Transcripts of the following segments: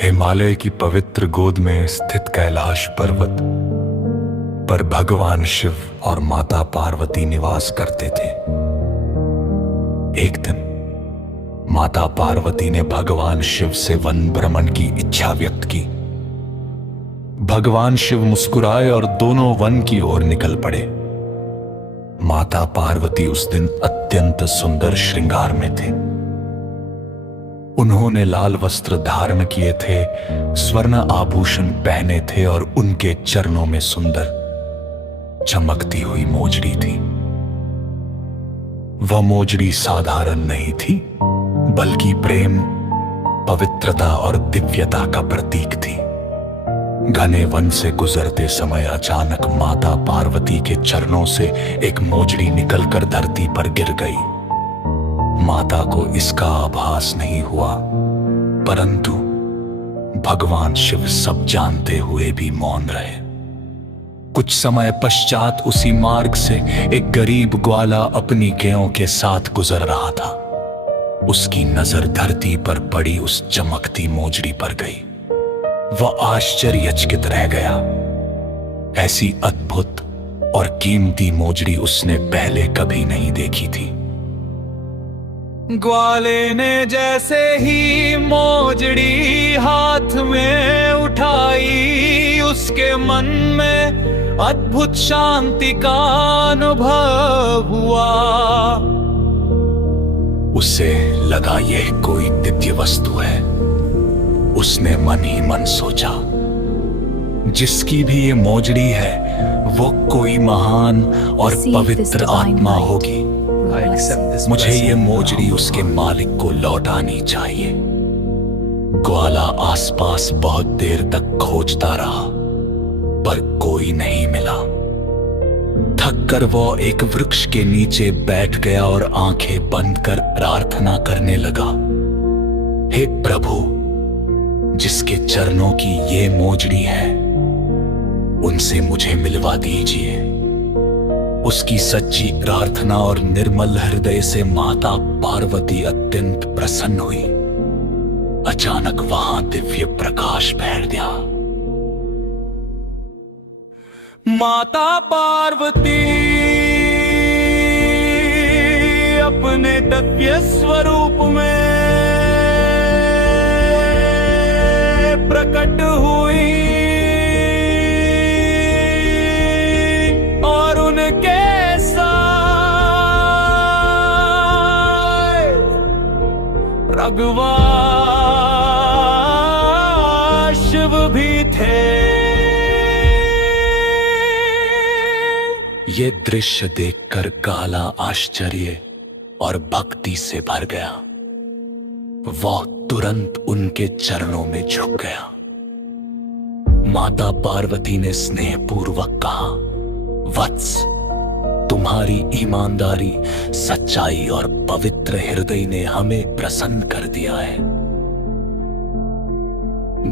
हिमालय की पवित्र गोद में स्थित कैलाश पर्वत पर भगवान शिव और माता पार्वती निवास करते थे। एक दिन माता पार्वती ने भगवान शिव से वन भ्रमण की इच्छा व्यक्त की। भगवान शिव मुस्कुराए और दोनों वन की ओर निकल पड़े। माता पार्वती उस दिन अत्यंत सुंदर श्रृंगार में थे। उन्होंने लाल वस्त्र धारण किए थे, स्वर्ण आभूषण पहने थे और उनके चरणों में सुंदर चमकती हुई मोजड़ी थी। वह मोजड़ी साधारण नहीं थी, बल्कि प्रेम, पवित्रता और दिव्यता का प्रतीक थी। घने वन से गुजरते समय अचानक माता पार्वती के चरणों से एक मोजड़ी निकलकर धरती पर गिर गई। माता को इसका आभास नहीं हुआ, परंतु भगवान शिव सब जानते हुए भी मौन रहे। कुछ समय पश्चात उसी मार्ग से एक गरीब ग्वाला अपनी गायों के साथ गुजर रहा था। उसकी नजर धरती पर पड़ी उस चमकती मोजड़ी पर गई। वह आश्चर्यचकित रह गया। ऐसी अद्भुत और कीमती मोजड़ी उसने पहले कभी नहीं देखी थी। ग्वाले ने जैसे ही मोजड़ी हाथ में उठाई, उसके मन में अद्भुत शांति का अनुभव हुआ। उसे लगा यह कोई दिव्य वस्तु है। उसने मन ही मन सोचा, जिसकी भी ये मोजड़ी है वो कोई महान और पवित्र आत्मा होगी। मुझे ये मोजड़ी उसके मालिक को लौटानी चाहिए। ग्वाला आसपास बहुत देर तक खोजता रहा, पर कोई नहीं मिला। थककर वो एक वृक्ष के नीचे बैठ गया और आंखें बंद कर प्रार्थना करने लगा। हे प्रभु, जिसके चरणों की ये मोजड़ी है, उनसे मुझे मिलवा दीजिए। उसकी सच्ची प्रार्थना और निर्मल हृदय से माता पार्वती अत्यंत प्रसन्न हुई। अचानक वहां दिव्य प्रकाश फैल गया। माता पार्वती अपने दिव्य स्वरूप में प्रकट हुई और उनके भगवान शिव भी थे। ये दृश्य देखकर ग्वाला आश्चर्य और भक्ति से भर गया। वह तुरंत उनके चरणों में झुक गया। माता पार्वती ने स्नेहपूर्वक कहा, वत्स, तुम्हारी ईमानदारी, सच्चाई और पवित्र हृदय ने हमें प्रसन्न कर दिया है।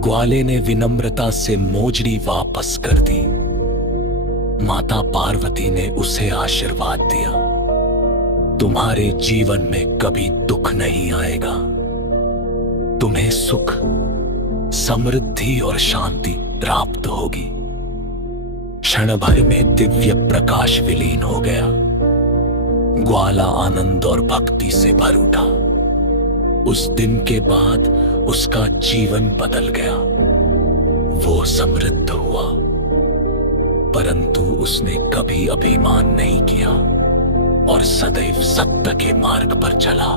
ग्वाले ने विनम्रता से मोजड़ी वापस कर दी। माता पार्वती ने उसे आशीर्वाद दिया, तुम्हारे जीवन में कभी दुख नहीं आएगा। तुम्हें सुख, समृद्धि और शांति प्राप्त होगी। क्षण भर में दिव्य प्रकाश विलीन हो गया। ग्वाला आनंद और भक्ति से भर उठा। उस दिन के बाद उसका जीवन बदल गया। वो समृद्ध हुआ, परंतु उसने कभी अभिमान नहीं किया और सदैव सत्य के मार्ग पर चला।